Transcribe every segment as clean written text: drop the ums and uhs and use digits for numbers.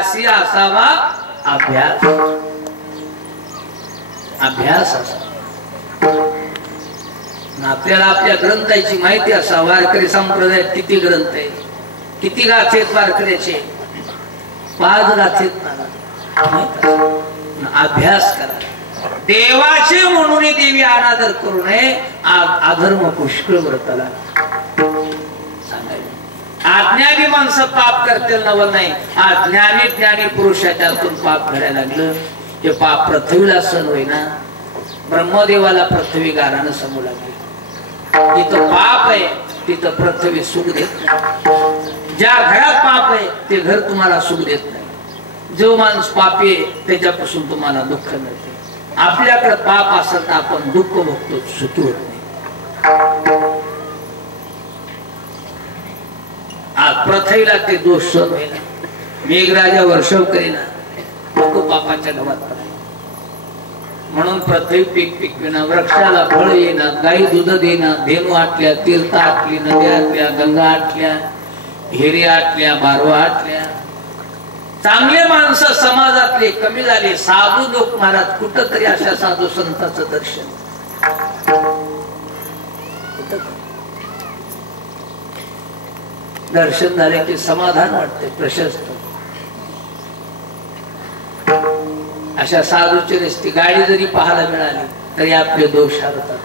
त्यासी असावा अभ्यास. अभ्यास असावा. आपल्याला आपल्या ग्रंथाची माहिती असा. वारकरी संप्रदायात किती ग्रंथ आहे, किती गाथेत वारकऱ्याचे? 5 गाथेत ना. अभ्यास करा. देवाचे म्हणून देवी अनादर करू नये. अधर्म पुष्कळ व्रताला सांगायला. अज्ञानी माणसं पाप करतील नवल नाही. अज्ञानी ज्ञानी पुरुषाच्या हातून पाप घडायला लागलं. ते पाप पृथ्वीला सण होईना. ब्रह्मदेवाला पृथ्वी गारानं समू लागली. जिथं पाप आहे तिथं पृथ्वी सुख देत नाही. ज्या घरात पाप आहे ते घर तुम्हाला सुख देत नाही. जो माणूस पापी आहे त्याच्यापासून तुम्हाला दुःख मिळते. आपल्याकडे पाप असेल तर आपण दुःख भोगतो, सुखी होत नाही. आज पृथ्वीला ते दोष सहन होईना. मेघराजा वर्षव करीना. नको पापाच्या गव्हात पडायला. म्हणून पृथ्वी पीक पिकविना. वृक्षाला फळ येईना. गाई दूध देईना. धेनू आटल्या. तीर्थ आटली. नद्या आटल्या. गंगा आटल्या. हिरे आटल्या. बारवा आटल्या. चांगले माणसं समाजातले कमी झाले. साधू लोक महाराज कुठं तरी अशा साधू संतांचं दर्शन. दर्शन झाले की समाधान वाटते, प्रशस्त. अशा साधूची रस्ती गाडी जरी पाहायला मिळाली तरी आपले दोष हरतात.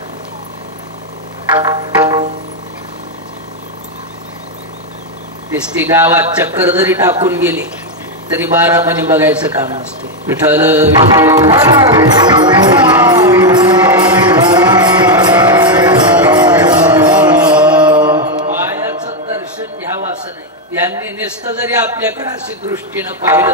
नुसती गावात चक्कर जरी टाकून गेली तरी 12 महिने बघायचं काम नसते. विठ्ठल पायाचं दर्शन घ्यावं असं नाही. यांनी नुसतं जरी आपल्याकडे अशी दृष्टीनं पाहिलं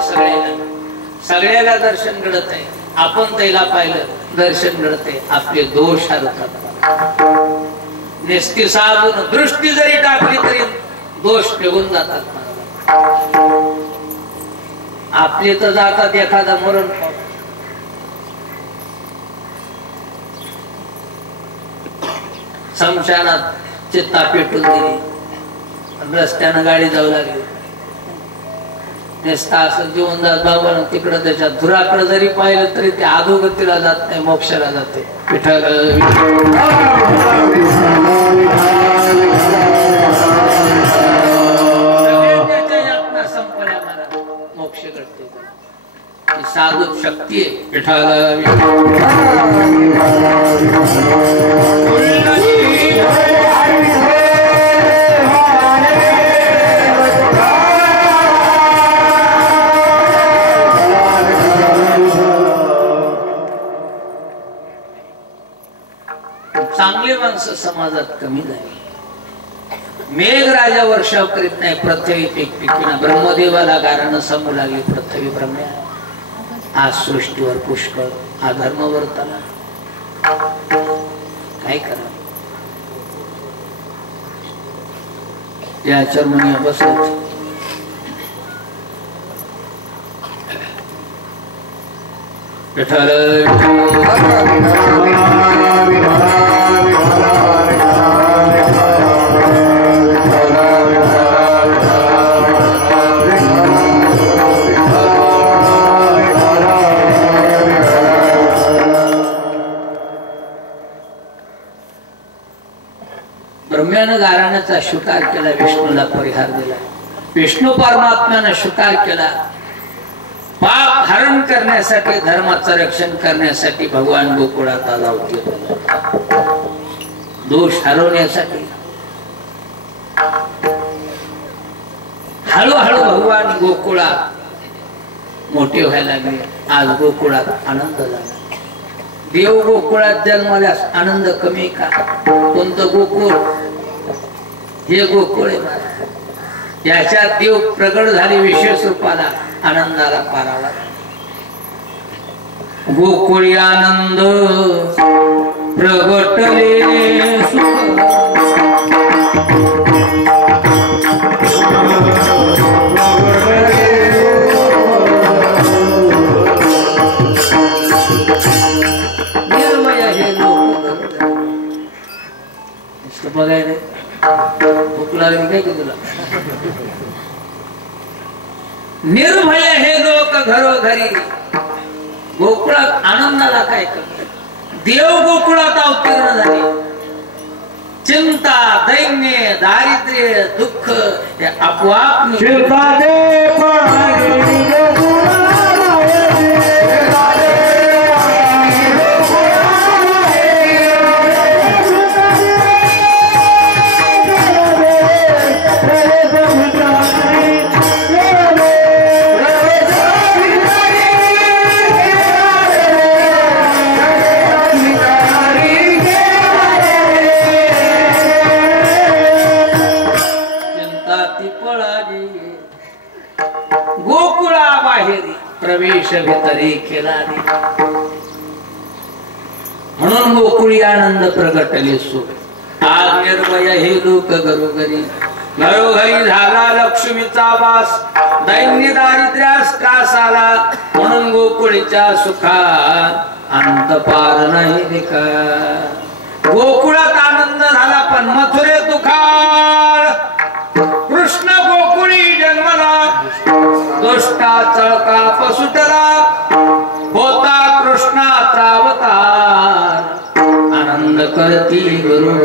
सगळ्याला दर्शन घडत आहे. आपण त्याला पाहिलं दर्शन घडते. आपले दोष हरतात. नुसती साधून दृष्टी जरी टाकली तरी दोष निघून जातात. आपले तर जातात एखादा मरण. समशानात चित्ता पेटून दिली. रस्त्यानं गाडी जाऊ लागली. नेसता असं जीवन जात बाबा तिकडं त्याच्या धुराकडे जरी पाहिलं तरी ते अधोगतीला जात नाही, मोक्षाला जाते. विठ्ठल संपल्या मला मोक्ष घडते. साधू शक्ती आहे. विठ्ठल चांगले माणसं समाजात कमी झाली. मेघराजा वर्षाव करीत नाही. पृथ्वी पीक पिकविना. ब्रह्मदेवाला गारानं समू लागली पृथ्वी ब्रह्म्या. आज सृष्टीवर पुष्कळ अधर्म वर्ताला. काय करा? या चर्मणी बसत विठ्ठल ब्रह्म्यानं गाराण्याचा स्वीकार केला. विष्णूला परिहार दिला. विष्णू परमात्म्यानं स्वीकार केला. पाप हरण करण्यासाठी, धर्माचं रक्षण करण्यासाठी भगवान गोकुळात आला होता. दोष हरवण्यासाठी. हळूहळू भगवान गोकुळात मोठे व्हायला लागले. आज गोकुळात आनंद झाला. देव गोकुळात जन्माल्यास आनंद कमी का? कोणतं गोकुळ? हे गोकुळ आहे. याच्यात देव प्रगट झाले. विशेष रूपाला आनंदाला पारावा. गोकुळी आनंद प्रगटले सुख. बघायला भूक लागली काय की तुला? निर्भय हे लोक घरोघरी. गोकुळात आनंदाला काय करतात? देव गोकुळात अवतीर्ण झाले. चिंता, दैन्य, दारिद्र्य, दुःख हे आपोआप गोकुळा बाहेरी प्रवेश भितरी केला. म्हणून गोकुळी आनंद प्रगटले सुख. आज निर्भय हे लोक घरोघरी. घरोघरी झाला लक्ष्मीचा वास. दैन्य दारिद्र्यास त्रास आला. म्हणून गोकुळीच्या सुखात अंत पार नाही देखा. गोकुळात आनंद झाला पण मथुरे दुखाळ. कृष्ण गोकुळी जन्मला. दुष्टा चळका पसुटला. होता कृष्णाचा अवतार. आनंद करती गरुड.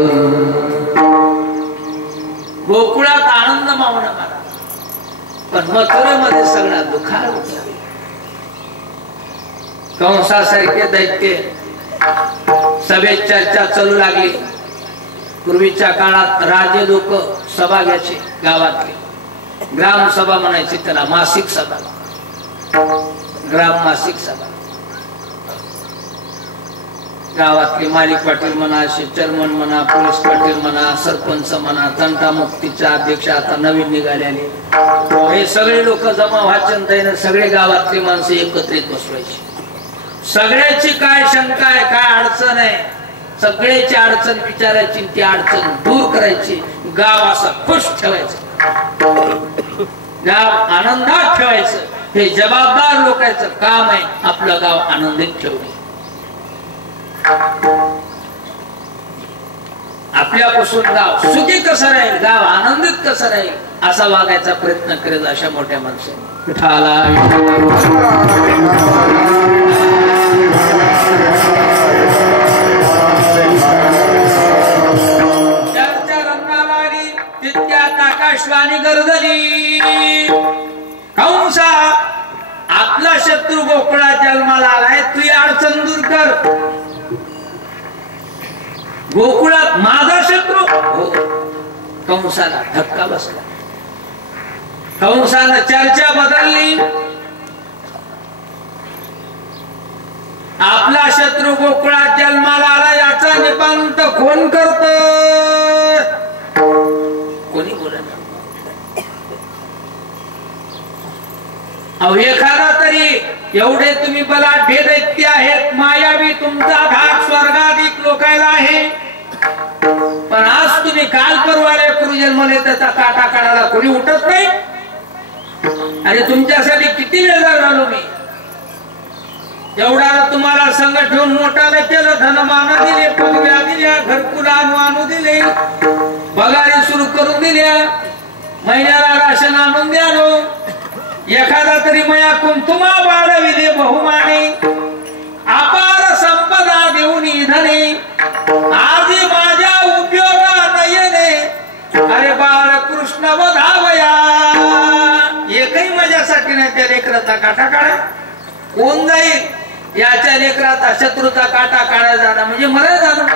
गोकुळात आनंद मावणं मला पण मथुरेमध्ये सगळा दुखाळ होता. कंसासारखे दैत्य सभेत चर्चा चालू लागली. पूर्वीच्या काळात राजे लोक सभा घ्यायचे गावातले. ग्राम सभा म्हणायची त्याला. मासिक सभा, ग्राम मासिक सभा. गावातले मालिक पाटील म्हणा, चेअरमन म्हणा, पोलीस पाटील म्हणा, सरपंच म्हणा, तंटामुक्तीच्या अध्यक्ष आता नवीन निघालेले, हे सगळे लोक जमा व्हायचे. सगळे गावातली माणसं एकत्रित बसवायची. सगळ्याची काय शंका आहे, काय अडचण आहे, सगळ्याची अडचण विचारायची. ती अडचण दूर करायची. गाव असं खुश ठेवायचं. गाव आनंदात ठेवायचं. हे जबाबदार लोकांचं काम आहे. आपलं गाव आनंदित ठेवणे. आपल्यापासून गाव सुखी कसं राहील, गाव आनंदित कसं राहील असा वागायचा प्रयत्न करेल अशा मोठ्या माणसाने. चर्चा रंगाला आली तितक्यात आकाशवाणी गरजली. कंसा, आपला शत्रू गोकुळात जन्माला आलाय. तुझी अडचण दूर कर. गोकुळात माझा शत्रू. कंसाला धक्का बसला. कंसानं चर्चा बदलली. आपला शत्रू गोकुळात जन्माला आला याचा निपांत कोण करत? कोणी बोलत. एखादा तरी एवढे तुम्ही बलाढ्य दैत्य आहेत, मायावी तुमचा धाक स्वर्गाधिक लोकायला आहे. पण आज तुम्ही काल परवाले कुरुजन्मले त्याचा काटा काढायला कोणी उठत नाही. अरे तुमच्यासाठी किती वेळ झालो मी. एवढा तुम्हाला संघ ठेवून मोठाला केलं. धनमान दिले, पदव्या दिल्या, घरकुल आणू दिले, पगारी सुरू करून दिल्या, महिन्याला राशन आणून द्यालो. एखादा तरी मयाकून तुम्हा वाढविले बहुमाने, अपार संपदा देऊन धने, आधी माझ्या उपयोगा नयने. अरे बाळ कृष्ण वधावया. एकही माझ्यासाठी नाही. त्या लेकराचा काटा काढा. कोण जाईल याच्या लेकराचा शत्रूचा काटा काढा जाणं म्हणजे मरण झालं.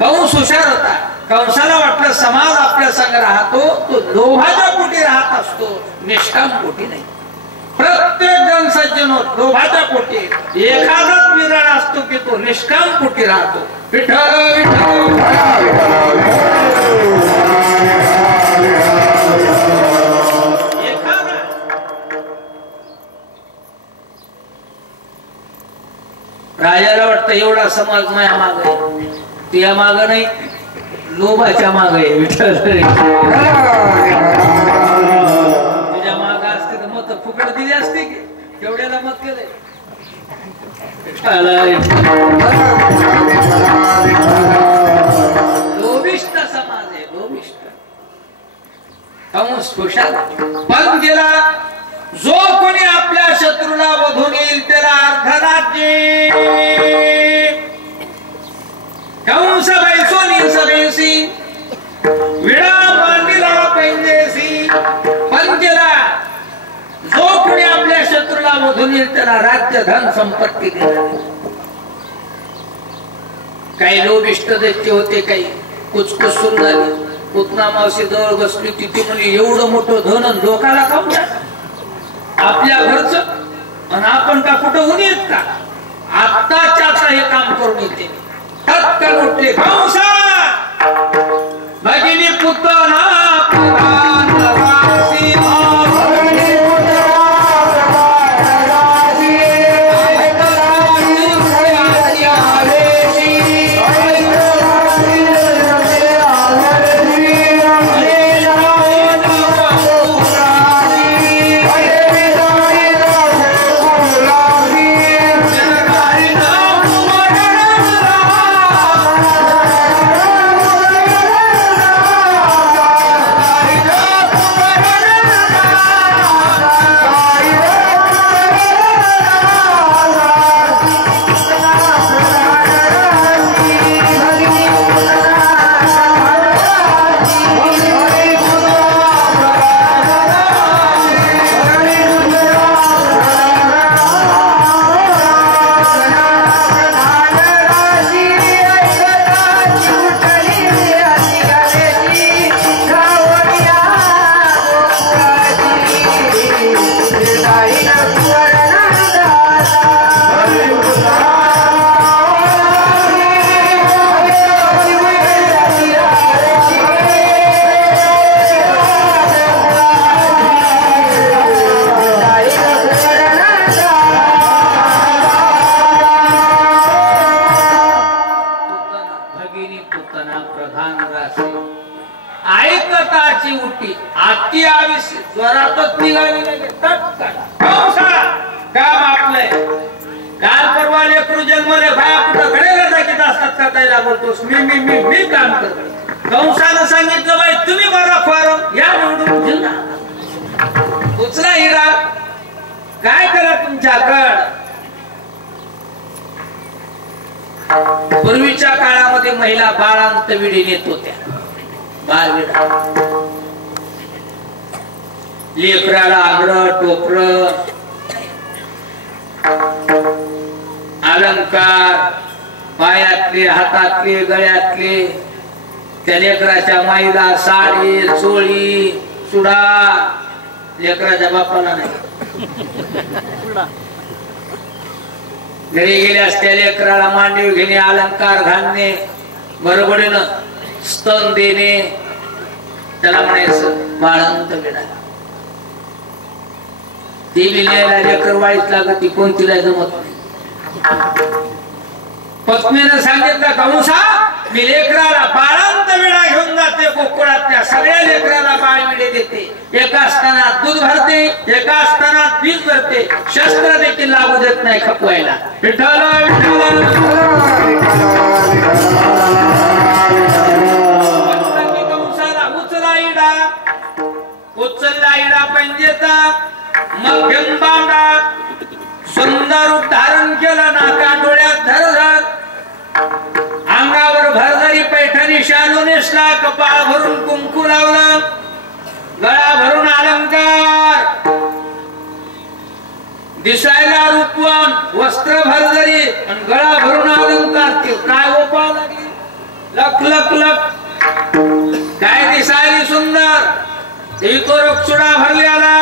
कंस हुशार होता. कंसाला वाटलं समाज आपल्या संग राहतो तो लोभाच्या पोटी राहत असतो, निष्काम पोटी नाही. प्रत्येक जण सज्जन होत लोभाच्या पोटी. एखादाच विरळ असतो की तो निष्काम पोटी राहतो. विठ्ठल विठ्ठल. राजाला वाटतं एवढा समाज माया माग आहे, त्या माग नाही, लोभाच्या माग आहे. विठ्ठल तुझ्या माग असते तर मत फुकट दिली असते की तेवढ्याला मत केलंय. लोभिष्ट समाज आहे, लोभिष्ट. कंस खुशाल पण गेला. जो कोणी आपल्या शत्रूला वधून येईल त्याला अर्धराज्य कंस बैसोनी सभेसी विडा मांडीला पैंदेसी पंचला जो कोणी आपल्या शत्रूला वधून येईल त्याला राज्य धन संपत्ती देणार. काही लोक इष्टदैत्य होते, काही कुचकुच सुरू झाली. पुतना मावशी जवळ बसली तिथे म्हणजे एवढं मोठं धन लोकाला खाऊ आपल्या घरचं आणि आपण का कुठं होऊन येत का. आत्ताच्या आता हे काम करून येते. तत्काल उठले कंसा भगिनी पुतना कंसानं सांगितलं बाई तुम्ही बरा फॉर्म या निवडून जिल्हा उचला हिरा काय करा तुमच्याकड. पूर्वीच्या काळामध्ये महिला बाळांत विडी नेत होत्या. बाळविडा लेकराला आंगड टोपर अलंकार पायातले हातातले गळ्यातले त्या लेकराच्या माईला साडी चोळी चुडा लेकराच्या बापाला नाही. घरी गेल्यास त्या लेकराला मांडीव घेणे अलंकार घालणे बरोबरीनं स्तन देणे त्याला म्हणायचं बाळंत विडा. देवी न्यायला लेकर वाईट लागत ती कोणतीला जमत नाही. पत्नीने सांगितलं कंसा मी लेकराला बाळांत विडा घेऊन जाते कोकणातल्या सगळ्या लेकराला बाळ विडे देते. एका स्तनात दूध भरते एका स्तनात बीज भरते शस्त्र देखील लागू देत नाही खपवायला. विठ्ठल कंसाला उचला इडा उचलला इडा पंजेचा मध्यम बांडात सुंदर रूप धारण केलं. नाका डोळ्यात धरधर अंगावर भरधरी पैठणी शालू नेसला. कपाळ भरून कुंकू लावलं. गळा भरून अलंकार दिसायला रूपवान वस्त्र भरधरी आणि गळा भरून अलंकार. ते काय ओपा लागली लख लख लख काय दिसायली सुंदर. तो चुडा भरलेला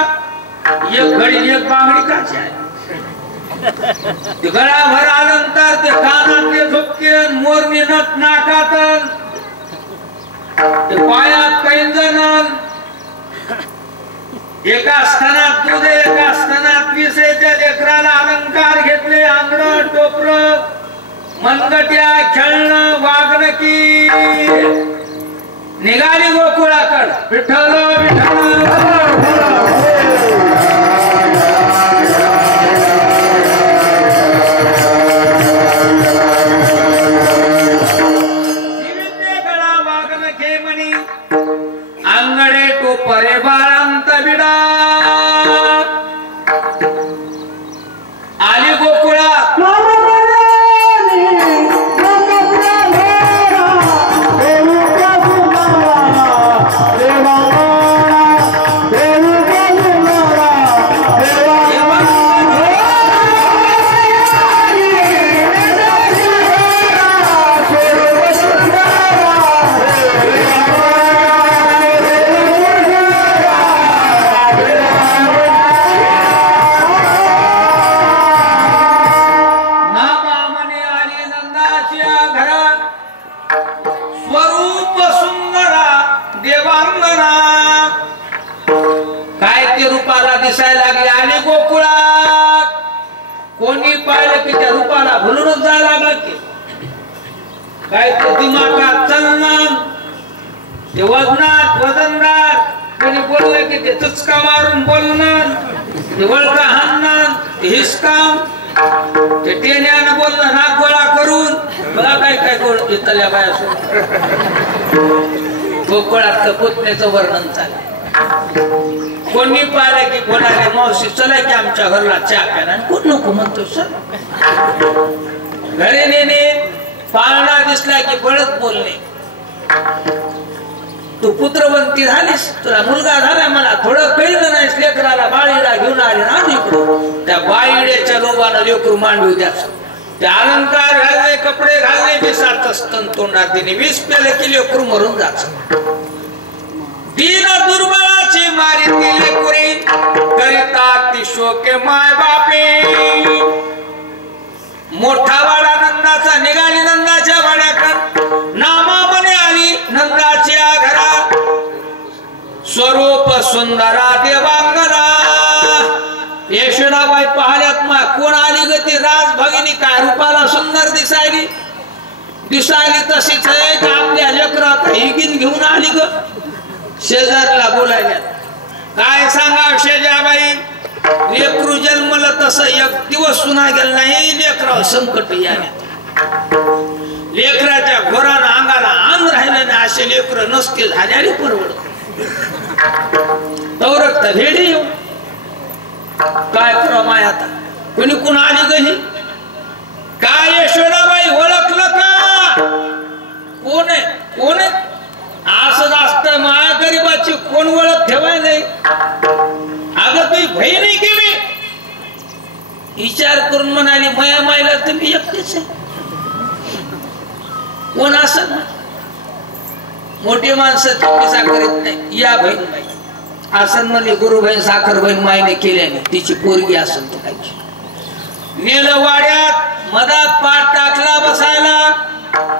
एक घडी एक बांगडी काची आहे. गळा भर अलंकार ते कानातले झोपके मोरणी नथ नाकात पायात पैंजण एका स्तनात दूध एका स्तनात विष. त्या लेकराला अलंकार घेतले आंगड टोपर मनगट्या खेळणं वागणकी निघाली गोकुळाकड. विठ्ठल विठ्ठल नंदाच्या घरा स्वरूप सुंदरा देवांगना काय ते रूपाला दिसायला लागले आणि गोकुळात कोणी पाहिलं की त्या रूपाला भुलूनच जायला लागलं की काय ते दिमागात चलनान ते वजनात वजनदार कोणी बोललं की ते चुचका मारून बोलणार ते वळका हाणणार ते हिसकाम ते टेण्यानं बोलणं नाक गोळा करून मला काय काय गोळ इथल्या बाया गोकुळात कपुतण्याचं वर्णन चाललं कोणी पाहिलं की कोणाला मावशी चला की आमच्या घरला चहा प्याला कोण नको म्हणतो सर घरी नेणे पाळणा दिसला की बळत बोलणे तू पुत्रवंती झालीस तुला मुलगा झाला मला थोडं कळलं नाहीस लेकराला बाळीला घेऊन आले ना इकडं त्या बाळीड्याच्या लोभानं लेकरू मांडू द्याच ते अलंकार घालणे कपडे घालणे बेसाच स्तन तोंडात तिने विष पेले की लेकरू मरून जाच दीन दुर्बळाची मारी केले पुरी करितात ती शोके माय बापे मोठा वाडा नंदाचा निघाली नंदाच्या वाड्याकडे नामामने आली नंदाच्या घरा स्वरूप सुंदरा देवांगना यशोदाबाई पाहल्यात मा कोण आली ग ती राज भगिनी काय रूपाला सुंदर दिसायली तशीच आहे का आपल्या लेकरात हिगीन घेऊन आली ग शेजारला बोलायला काय सांगा शेजाबाई लेकरू जन्मलं तसं एक दिवस सुना गेला नाही लेकरावर संकट याने लेकराच्या घोरानं अंगाला अंग राहिलं नाही असे लेकर नसते झाल्याने परवडत तवरक्त भेडी येऊ काय करा माय आता कोणी कोण आली गही काय यशोदाबाई ओळखलं का कोण आहे कोण आहे असं असतं माया गरीबाची कोण ओळख ठेवाय नाही अगं तुम्ही भय नाही केली विचार करून म्हणाली मया मायला तुम्ही एकटेच आहे कोण असं मोठी माणसं पिसा करीत नाही या बहीण बाई आसन म्हणले गुरु बहीण साखर बहीण मायने केल्याने तिची पोरगी असन तर काय नेलं वाड्यात मधात पाठ टाकला बसायला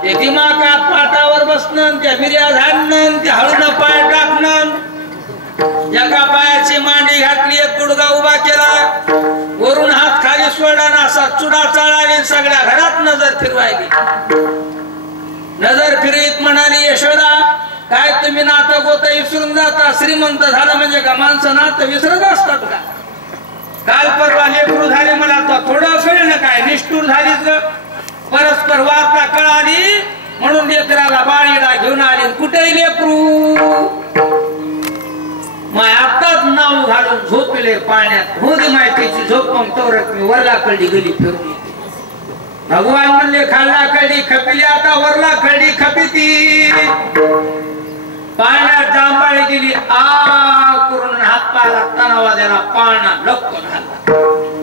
ते दिमागात पाटावर बसणं त्या मिर्या झाडणं त्या हळून पाय टाकणं एका पायाची मांडी घातली एक गुडगा उभा केला वरून हात खाली सोडा असा चुडा चाळाली सगळ्या घरात नजर फिरवायली नजर फिरवीत म्हणाली यशोदा काय तुम्ही नातं गोतं विसरून जाता श्रीमंत झालं म्हणजे का माणसं नातं विसरत असतात का काल परवा लेकरू झाले मला तो थोडं कळलं काय निष्ठूर झालीच परस्पर वार्ता कळाली म्हणून लेकराला बाळीला घेऊन आली कुठेही लेकरू माय आताच नाव घालून झोपले पाण्यात होती माहितीची झोप मग तवरत मी वरला कळली गेली फिरून येते भगवान म्हणले खाल्ला कळली खपिली आता वरला कळली खपिती पाण्यात जांभाळी गेली आ करून हात पाला तणावा द्याला पाळणा लक्क घालला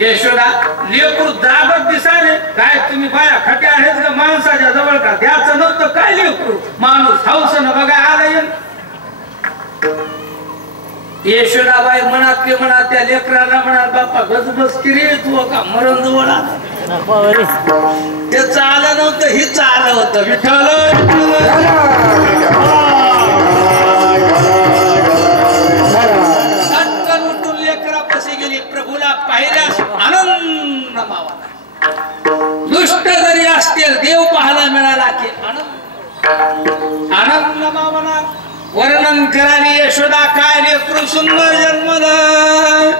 यशोदा लेकरू जागत दिसायले काय तुम्ही बाया खट्या आहेत का माणसाच्या जवळ का द्याचं नव्हतं काय लेकरू माणूस हौसन बघा आलंय यशोदाबाई मनातले म्हणा त्या लेकराला म्हणा बापा गजबज किरी तू का मरण जवळ त्याचं आलं नव्हतं हिच आलं होतं विठ्ठल प्रभूला पाहिल्यास आनंद मावाला दुष्ट जरी असतील देव पाहायला मिळाला की आनंद मावला वर्णन करायला यशोदा काय लेकरू सुंदर जन्मलं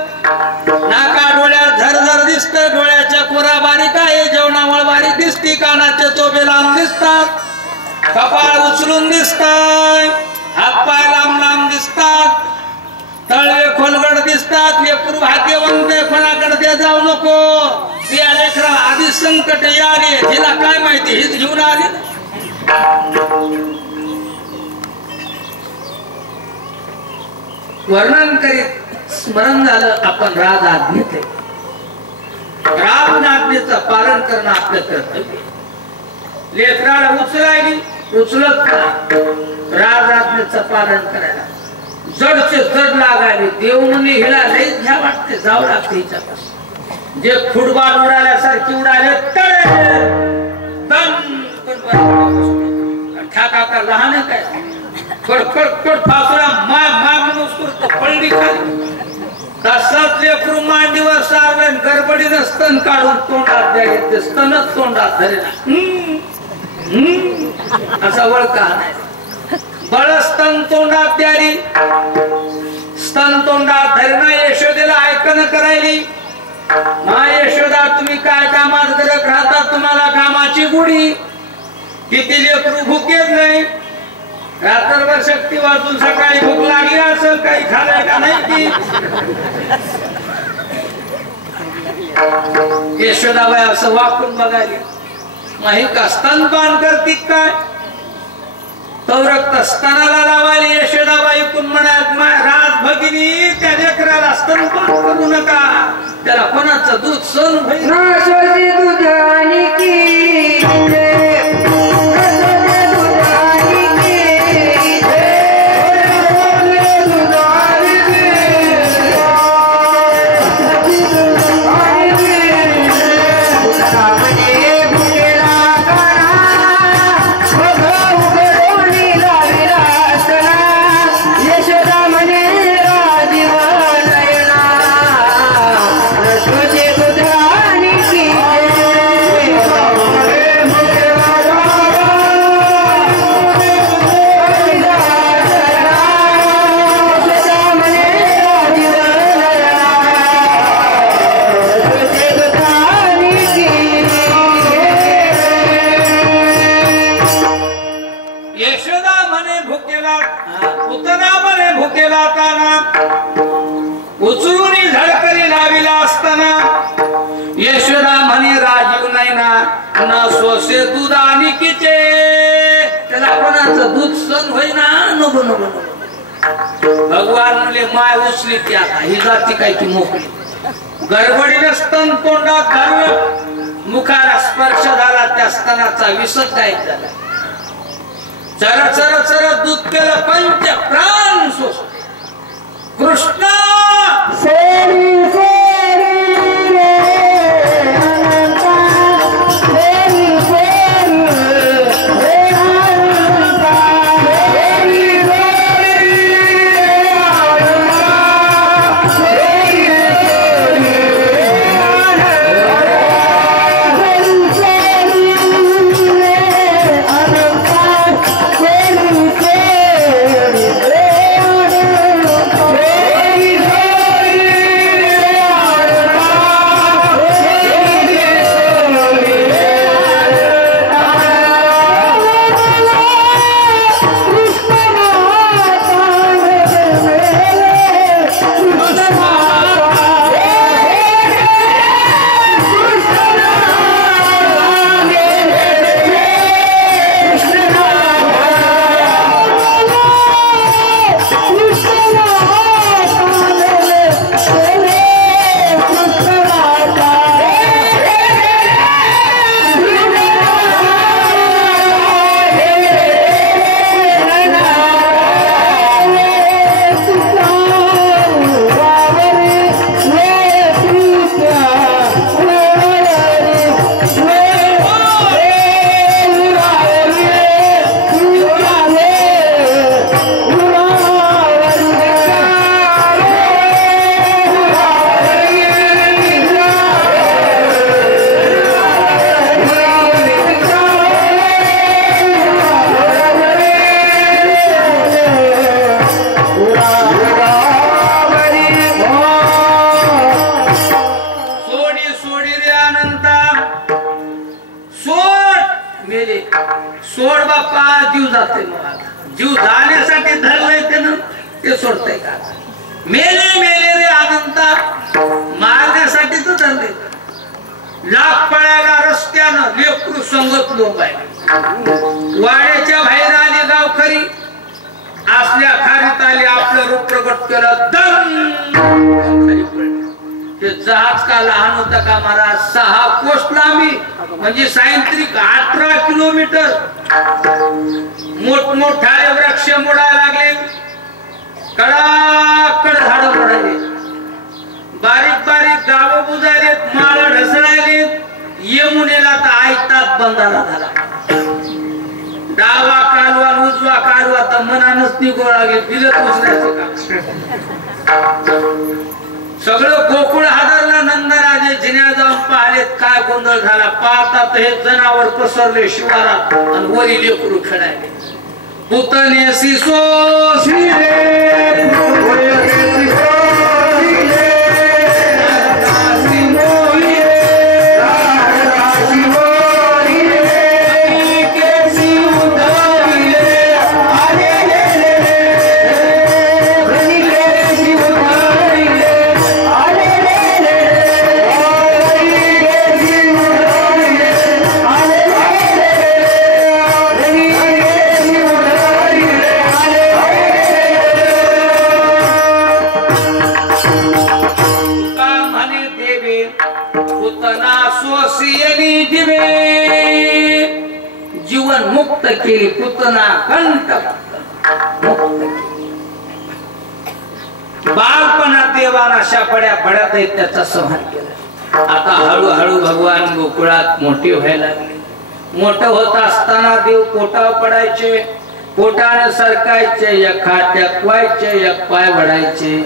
नाका डोळ्यात झरझर दिसत डोळ्याच्या कोरा बारीक आहे जेवणावळ बारीक दिसती कानाचे तोबे लांब दिसतात कपाळ उचलून दिसतात हातपाय लांब लांब दिसतात तळवे खोलगड दिसतात लेकरू भाग्यवंत कोणाकडे जाऊ नको त्या लेकरा आधी संकट आले तिला काय माहिती हीच घेऊन आली वर्णन करीत स्मरण झालं आपण राज आज्ञेचे राज आज्ञेचं पालन करणं आपलं कर्तव्य लेकराला उचलायली उचलत करा राज आज्ञेचं पालन करायला जडचे जड लागायले देव म्हणे हिला लई घ्या वाटते जावं लागते हिच्यापासून जे फुटबॉल उडाल्यासारखी उडाले ठाका का लहान आहे काय कडकड फासुरा म्हणून पडली खाली तसंच लेकरू मांडीवर सारलं गडबडीनं स्तन काढून तोंडात द्यायचे स्तनच तोंडात धरेना असा वळका नाही बळ स्तन तोंडात द्यारी स्तन तोंडात धरणा यशोदेला ऐकणं करायली मा यशोदा तुम्ही काय कामात करत राहता तुम्हाला कामाची गुढी किती लेकरू भूकेच नाही रात्रभर शक्ती वाचून सकाळी भूक लागली असेल काही खाल्लंय का नाही की यशोदाबाई असं वाकून बघायली माही का स्तनपान करती काय तो रक्त स्तनाला लावायला यशोदाबाई कुण म्हणत राज भगिनी त्या लेकराला स्तनपान करू नका त्याला कोणाचं दूध सहन होईल दूध आणि की उचलून झडकरी लाविला असताना यशोदा म्हणे राजीव नाही ना सोसे दूध आणि किचे त्याला कोणाचं दूध सहन होईना नको नको भगवान म्हणले माय उचली ती आता ही जाती काय ती मोकळी गडबडीने स्तन तोंडात घालून मुखाला स्पर्श झाला त्या स्तनाचा विसर्ग गायब झाला चर चर चर दूध केलं पंच प्राण सोस कृष्णा सेरी सेरी रे अनंता सेरी सेरी रे अनंता सेरी सेरी रे अनंता सेरी सेरी रे अनंता सेरी सेरी रे अनंता सेरी सेरी रे सोड बाप्पा जीव जाते जीव जाण्यासाठी धरलंय त्यानं ते सोडतंय का मेले मेले रे अनंता मारण्यासाठी तो धरले लाख पळायला रस्त्यानं लेकरू संगत लोक आहे वाड्याच्या बाहेर आले गावखरी असल्या खारीत आले आपलं रूप प्रकट केलं दम ते जहाज का लहान होता का महाराज 6 कोस लांबी म्हणजे सायंत्रिक 18 किलोमीटर मोठमोठाले वृक्ष मोडायला लागले कडाकड झाडं पडायले बारीक बारीक गाव बुजालेत, माळ ढसळायलेत. यमुनेला तर आयतात बंधारा झाला. डावा कालवा उजवा कालवा तर मनानच निघोळ लागले. बिलत उचलायचं का? सगळं गोकुळ हादरला. नंदराजे जिन्या जाऊन पाहिलेत. काय गोंधळ झाला पाहतात हे जनावर पसरले शिवारात आणि वरी लेकरू खेळायले. पुतण्यासी सोशी जीवन मुक्त केली. पुतना कंठ बाळपणा देवाना शापड्या पडत आहेत त्याचा संहार केला. आता हळूहळू भगवान गोकुळात मोठे व्हायला लागले. मोठं होत असताना देव पोटावर पडायचे, पोटाने सरकायचे, एक हात टेकवायचे, एक पाय वडायचे.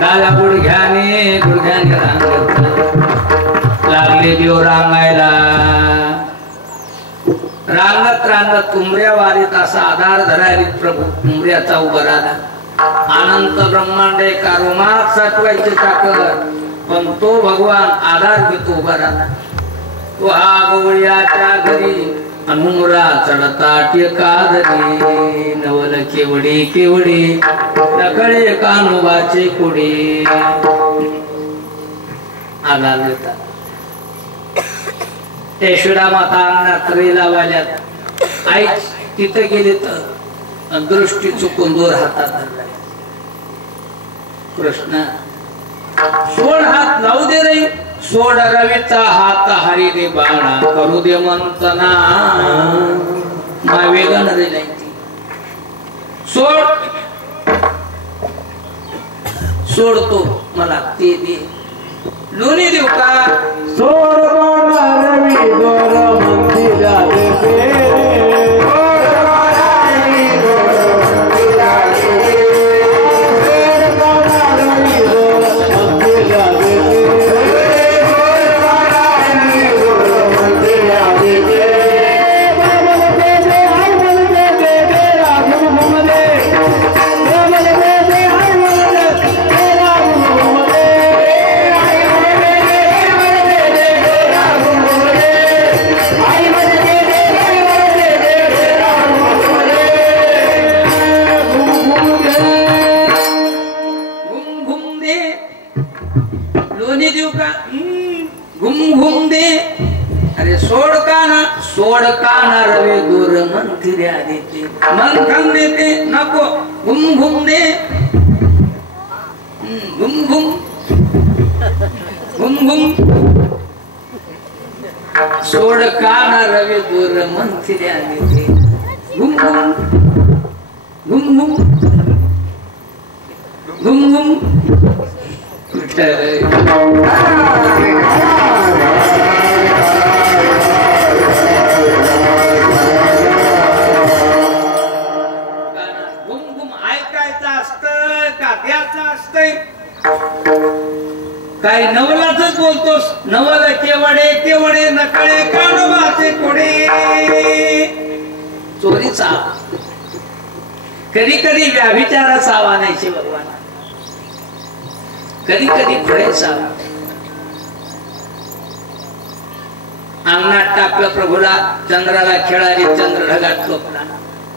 डाव्या गुडघ्याने लागले देव रांगायला. रांगत रांगत उमऱ्या वारीत असा आधार धरायला प्रभू उमऱ्याचा उभा राहिला. अनंत ब्रह्मांड एका रोमात साठवायचे ताकद, पण तो भगवान आधार घेतो उभा राहिला. तो हा गवळ्याच्या घरी अनुमरा चढता टेका धरी. नवल केवडी केवडी नकळे कानोबाचे कुडी. आधार देतात. यशोदा माता अंगणात रेला वाल्यात. आई तिथे गेले तर दृष्टी चुकून दूर हातात धरला. कृष्ण सोड हात लावू दे रे, सोड रवीचा हात हरी दे बाणा, करू दे मंतना वेगन रे नाही. सोड सोडतो मला ते दे. लोणी देऊ का? सोड रवी गोर मंदिरा दे. सोड काना रवे दूर मंथिर्या देते. मंथन देते नको. घुम घुम दे. घुम घुम घुम घुम सोड काना रवी दूर मंथिऱ्याने घुम घुम घुम घुम घुम घुम काय नवलाच बोलतोस नवल केवडे केवडे नकळे कानोबाचे कोडे चोरीचा कधी कधी व्याभिचाराचा आवानायचे भगवान कधी कधी फळेचा अंगणात टाकलं प्रभूला चंद्राला खेळाले चंद्र ढगात लोकला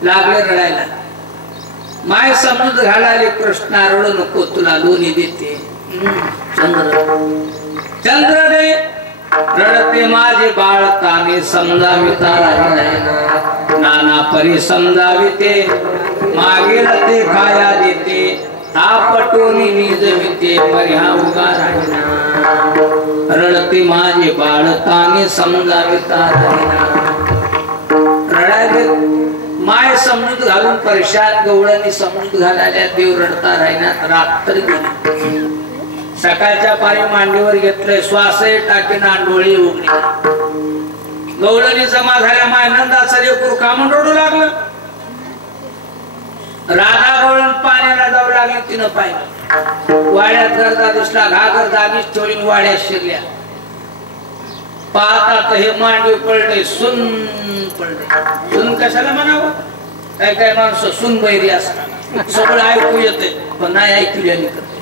लागले रडायला माय समृद्ध घालाले कृष्णा रडू नको तुला लोणी देते चंद्र रे रडते माझे बाळ काने समजाविता नाना परी समजाविते मागे ते खाया देते आपटोनी निजविते पर्या उगा राहिना रडते माझे बाळ काने समजाविता रडायले माय समृद्ध घालून परशात गवळणी समृद्ध घालायला देव रडता राहिना रात्र गेली सकाळच्या पारी मांडीवर घेतलंय श्वासही टाकीना डोळे उघडली गवळणी जमा झाल्या माय नंदाचं लेकरू कामून रडू लागलं राधा गवळण पाण्याला जाऊ लागली तिनं पाहिलं वाड्यात गर्दा दिसला घागर जागीच ठेवून वाड्यात शिरल्या पाहता हे मांडवी पडले सुन पडले सुन कशाला म्हणावं काय काय माणसं सुन बैरी असतात सगळं ऐकू येते पण नाही ऐकल्याने करते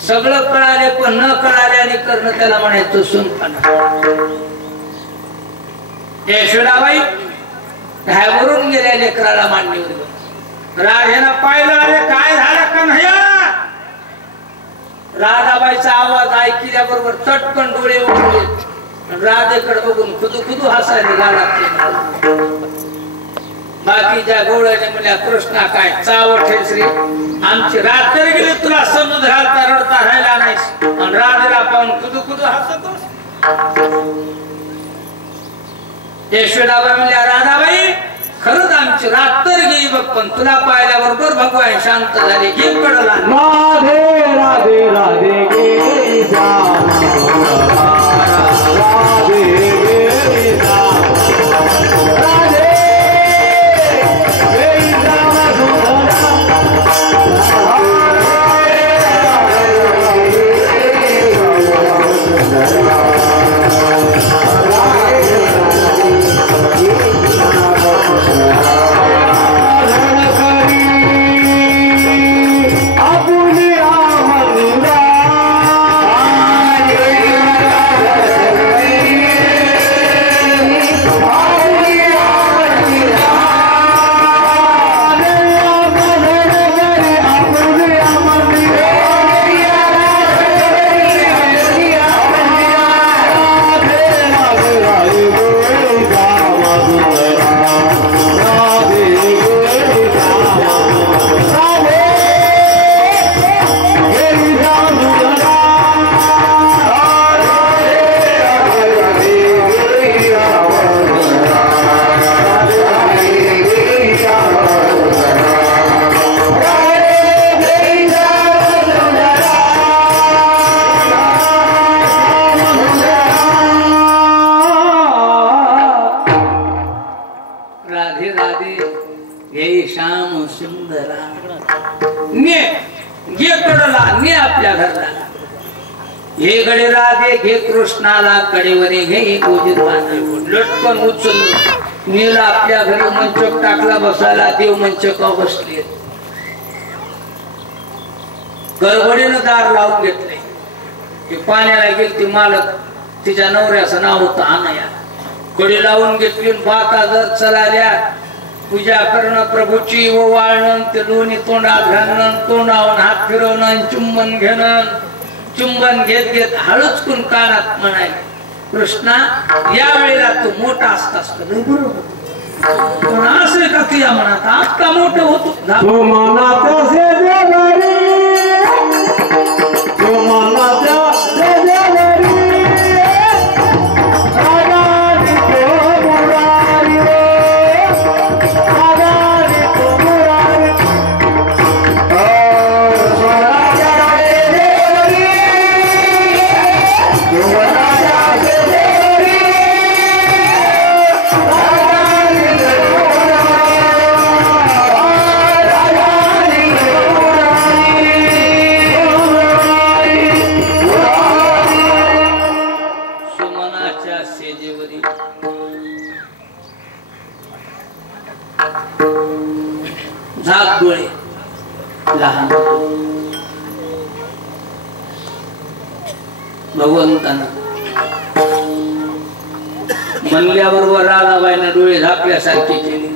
सगळं कळाले पण न कळाल्याने करणं त्याला म्हणायचं सुनपणा यशोदाबाई ह्यावरून गेल्या लेकराला मांडीवर राजाला पाहिलं आले काय झालं कन्हैया राधाबाईचा आवाज ऐकल्याबरोबर चटकन डोळे उघडले राधेकडे बघून खुदू खुदू हसायला लागला बाकीच्या गवळ्याने म्हणल्या कृष्णा काय चावट श्री आमची रात्र गेली तुला समज घालता रडता राहिला नाहीस आणि राधेला पाहून खुदू खुदू हसतोस यशोदाबाई म्हणल्या राधाबाई खरंच आमची रात्र गेली बघ पण तुला पाहिल्याबरोबर भगवान शांत झाले घे पडला राधे राधे राधे गे कृष्णाला कडेवरे घे गोजीत लटकन उचल नीला आपल्या घरी मंचक टाकला बसायला देव मंचकावर बसले गडबडीनं दार लावून घेतले की पाण्याला गेली ती मालक तिच्या नवऱ्याचं नाव होतं अनया कडी लावून घेतली पाहता जर चलाल्या पूजा करणं प्रभूची व वाळणं ते दोन्ही तोंडात घालणं तोंडावून हात फिरवणं चुंबन घेणं चुंबन घेत घेत हळूचकून कानात म्हणाले कृष्णा या वेळेला तू मोठा असतास पण असे का तुझ्या मनात आत्ता मोठं होतो राधा झाक डोळे लहान भगवंतानं म्हणल्याबरोबर राधाबाईनं डोळे झाकल्यासारखे केले.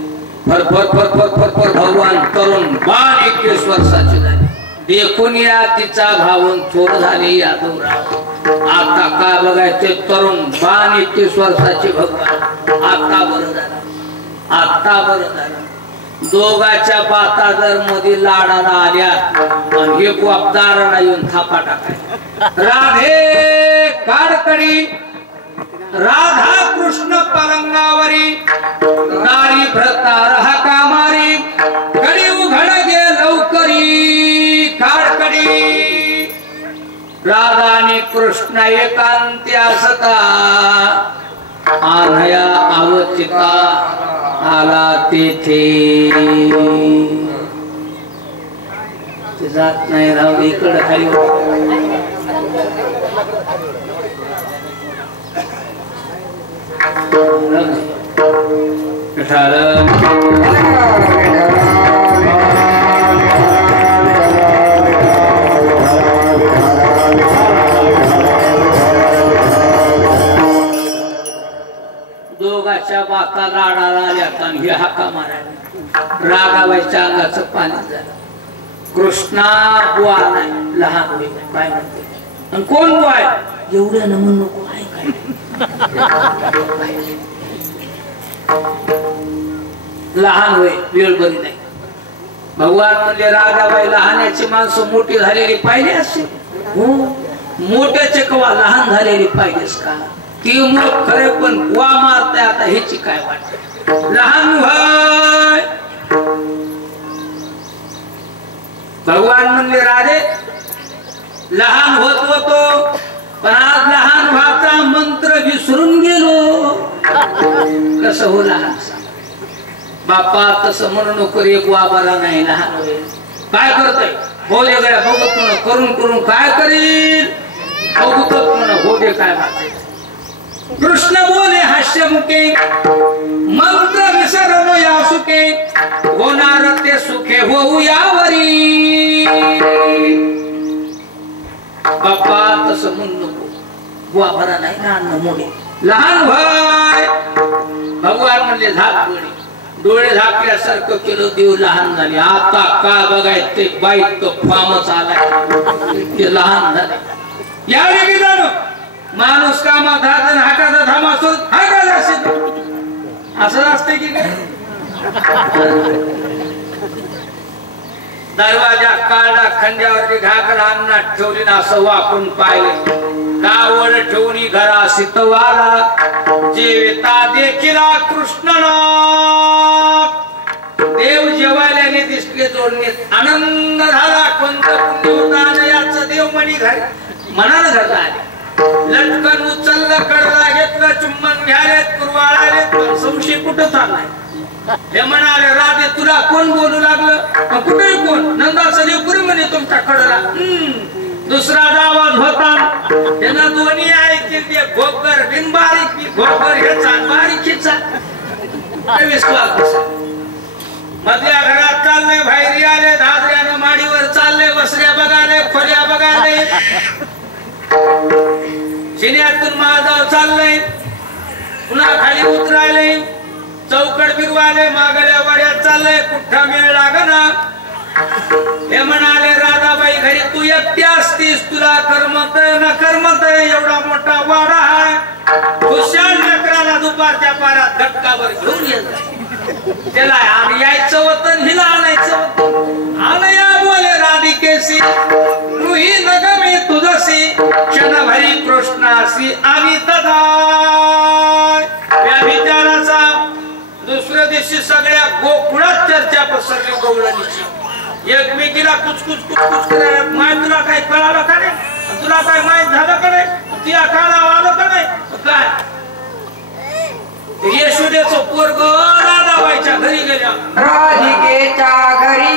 फरफर फरफर फरफर भगवान तरुण 21 वर्षाचे झाले. देखून या तिचा भावन थोर झाले यादवराव. आता काय बघायचे तरुण 21 वर्षाचे भगवान आता बरं झालं. आता बरं झालं. दोघाच्या बाता जर मध्ये लाडाला आल्या आणि एक वापदाराला येऊन थापा टाकाय. राधे काडकडी राधा कृष्ण पलंगावरी नारी भ्रतार हा कामारी कडी उघड गे लवकरी काडकडी राधा आणि कृष्ण एकांती असता आनया अवचिता आला तेथे जात नाही राव इकडं खाली दोघाच्या बाता लाडाला आल्यात आणि हे हाका मारायला. रागाबाईच्या अंगाचं पाणी झालं. कृष्णा बुवा नाही लहान होईल काय म्हणते आणि कोण बुवा आहे एवढं नमून नको आहे काय लहान होय वेळ बरी नाही. भगवान म्हणजे राधाबाई लहानाची माणसं मोठी झालेली पाहिली असते. हो मोठ्याचे कवा लहान झालेली पाहिजेस का. ती मोठ खरे पण बुवा मारते आता ह्याची काय वाटत. लहान होय भगवान म्हणले राधे लहान होत होतो पण आज लहान व्हाचा मंत्र विसरून गेलो. कसं हो लहान बाप्पा तसं म्हणू नको एक वाबाला नाही लहान होईल. काय करतोय हो दे गड्या बघत करून करून काय करील बघत हो दे काय वाटत. कृष्ण बोले हास्यमुखे मंत्र विसरलो या सुखे होणार ते सुखे होऊ यावरी. बाप्पा तसं म्हणू नको बुवा भरा नाही लहान मोठे लहान व्हाय. भगवान म्हणले झाक डोळे झाकल्यासारखं केलं देव लहान झाले. आता काय बघाय ते बाईक तो फामच आलाय ते लहान झाले. यावेळी विधान माणूस कामात हात हाकाचा धामा असतो हाकाचा असेल असं असते की काय. दरवाजा काढला खंड्यावरती घाकला अन्नात ठेवली ना असं वाकून पाहिले. गावड ठेवणी घरा सितवाला जेवता देखीला कृष्णला देव जेवायल्याने दिसले जोडणे आनंद झाला. कोणतं पुण्य होता याचं देव मणी घरी मनानं घरला आले. लटकन उचललं कडला घेतलं चुंबन घ्यालेत कुरवाळाले पण संशय कुठं चाललाय. हे म्हणाले राधे तुला कोण बोलू लागलं कुठे कोण नंदा सलीपुरी म्हणे तुमच्या कडला. दुसरा आवाज होता त्यांना दोन्ही ऐकले ते घोकर बिनबारीक घोकर ह्याचा बारीकीचा विश्वास. मधल्या घरात चालले बाहेर आले धाजऱ्यानं माडीवर चालले बसऱ्या बघाले खोल्या बघाले शिन्यातून महाजाव चाललंय पुन्हा खाली उतरायले चौकड बिरवाले मागल्या वाड्यात चाललंय कुठा मेळ लागना. हे म्हणाले राधाबाई घरी तू एकटी असतीस तुला करमत न करमत एवढा मोठा वाडा आहे. खुशाल नकराला दुपारच्या पारात धक्कावर घेऊन येत त्याला आम्ही यायचं होतं हिला आणायचं होतं. आलया बोले राधिकेशी रुही नगमी तुझसी क्षणभरी कृष्णासी आणि तदा. या विचाराचा दुसऱ्या दिवशी सगळ्या गोकुळात चर्चा पसरली. गवळणीची एकमेकीला कुचकुच कुचकुच करायला माहित तुला काही कळालं का नाही तुला काय माहित झालं का नाही तिला कानावर आलं का नाही काय. यशोदेचं पोरग राधाबाईच्या घरी गेल्या राधिकेच्या घरी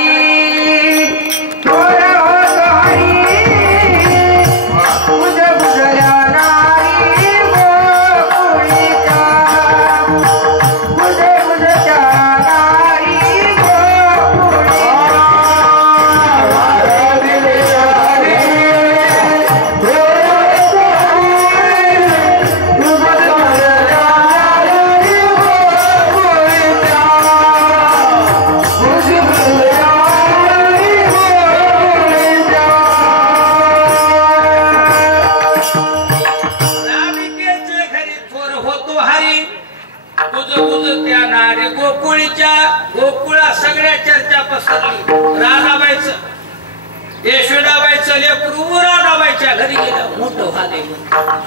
पसरली. राधाबाईचं यशोदाबाईचं लेकरू राधाबाईच्या घरी गेलं मोठं झाले.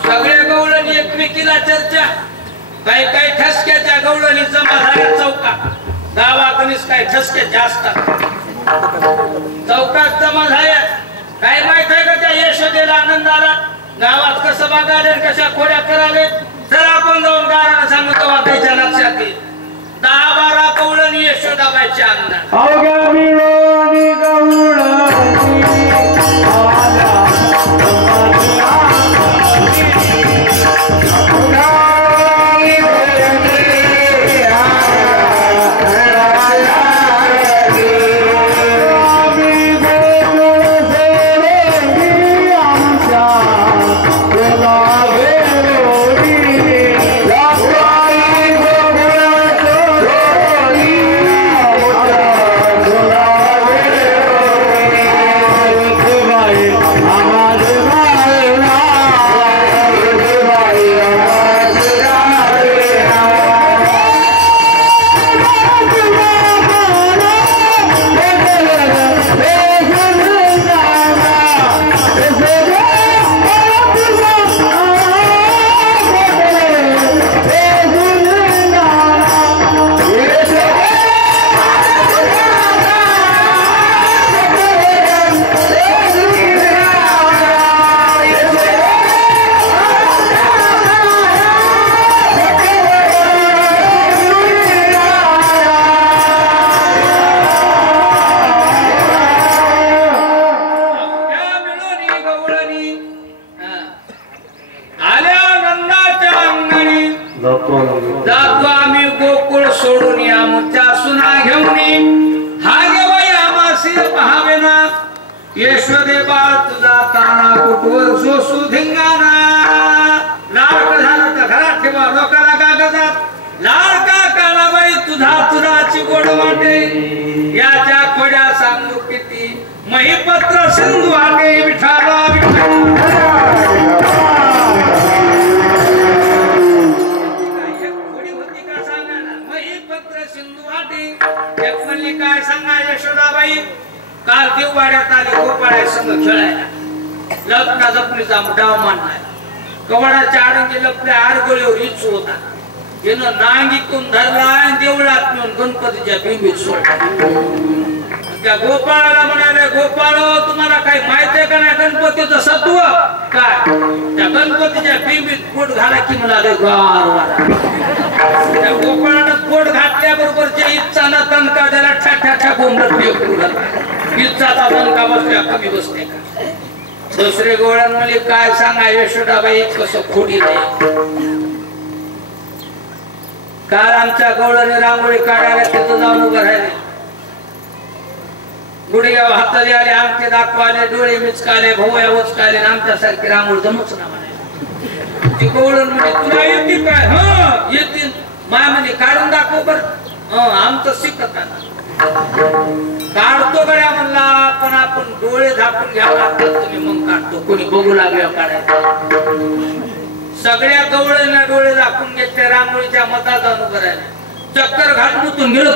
सगळे गवळणी एकमेकीला चर्चा. काही काही ठसक्याच्या गवळणी जमा झाल्या चौकात. गावाकडीच काही ठसक्याच्या असतात चौकात जमा झाल्या. काय माहित आहे का त्या यशोदेला आनंद आला. गावात कसं बघाले कशा खोड्या कराले. जर आपण जाऊन गाराला सांगतो त्याच्या लक्षात येईल. 10-12 गवळणी यशोदाबाईच्या अंगणात. जातो आम्ही गोकुळ सोडून आमच्या सुना घेऊन हागे बाई आमासी पहावे ना. यशोदे बाळ तुझा ताना कुटवर सोसू धिंगाणा. लाडक झालं तर घरात ठेवा लोकाला कागदात. लाडका कानाबाई तुझा तुझाची गोड वाटे. याच्या खोड्या सांगू किती महिपत्र सिंधू आटे. विठाला काय सांगा यशोदाबाई. काल देववाड्यात आली गोपाळ्या संग खेळायला. लग्न जपलीचा डाव मांडलाय. कवडाच्या आडंगी लपल्या आडगोळीवर इच होता. तिनं नांगीतून धरला आणि देवळात नेऊन गणपतीच्या बिंबीत सोडला. त्या गोपाळाला म्हणाले गोपाळ तुम्हाला काही माहिती आहे का नाही गणपतीचं सत्व काय. त्या गणपतीच्या बिंबीत पोट घाला की म्हणाले गार. त्या गोपाळानं पोट घातल्याबरोबर जे इच्छाना तणका त्याला ठ्या गोंधळ इच्छाचा तणका बसल्या कमी बसते का. दुसरे गोळ्यांमध्ये काय सांगा यशोदाबाई कसं खोडी नाही. काल आमच्या गवळणी रांगोळी काढायला तिथं जाऊन उभं राहिले. गुडघ्या हाताले आले आमचे दाखवाले डोळे मिचकाले भोवया उचकाले. आमच्यासारखी रांगोळी जमच ना म्हणे. ती गवळण म्हणे तुला येते काय. ह येतील माय म्हणे काढून दाखव बर. आमचं शिकत काढतो गड्या म्हणला पण आपण डोळे झाकून घ्यावं लागतात. तुम्ही मग काढतो कोणी बघू लागल्यावर काढायचं. सगळ्या गवळींना डोळे झाकून घेतले. रांगोळीच्या मतात जाऊन उभं राहिले. चक्कर घालून उतून गेलो.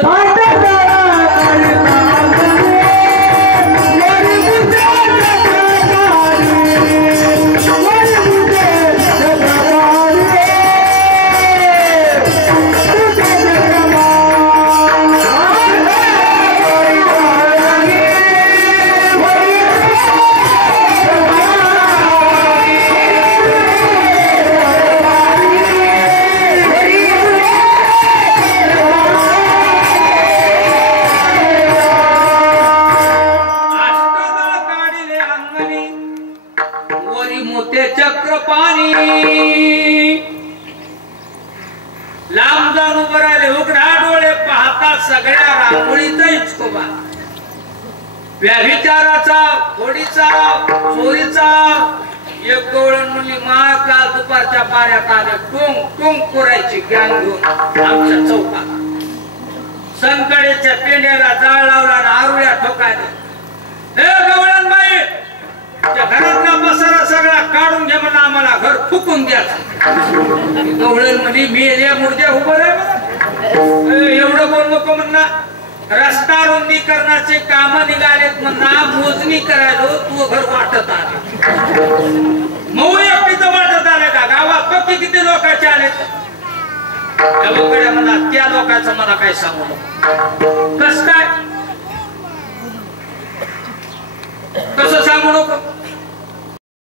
लांब जाऊन उभं राहिले. उघडा डोळे पाहता सगळ्या रांगोळीचा इचकोबा. व्याभिचाराचा खोडीचा चोरीचा. एक गवळण मुली महाकाल दुपारच्या पाऱ्यात आले. टोंग टोंग कोरायची गॅंग घेऊन आमच्या चौकात. संकडेच्या पेंड्याला जाळ लावला आणि आरुळ्या ठोकायला. हे गवळण बाई घरातला पसारा सगळा काढून घ्या म्हणा आम्हाला घर फुकून द्या. गवळण म्हणजे मी मुर्द्या उभं राह एवढं बोल नको म्हणला. रस्ता रुंदीकरणाचे काम निघालेत म्हणा मोजणी करायलो तू घर वाटत आले मऊ एकटीचं वाटत आलं का गावात पक्की किती लोकांचे आलेत त्या लोकांना त्या लोकांचं मला काय सांगू कस काय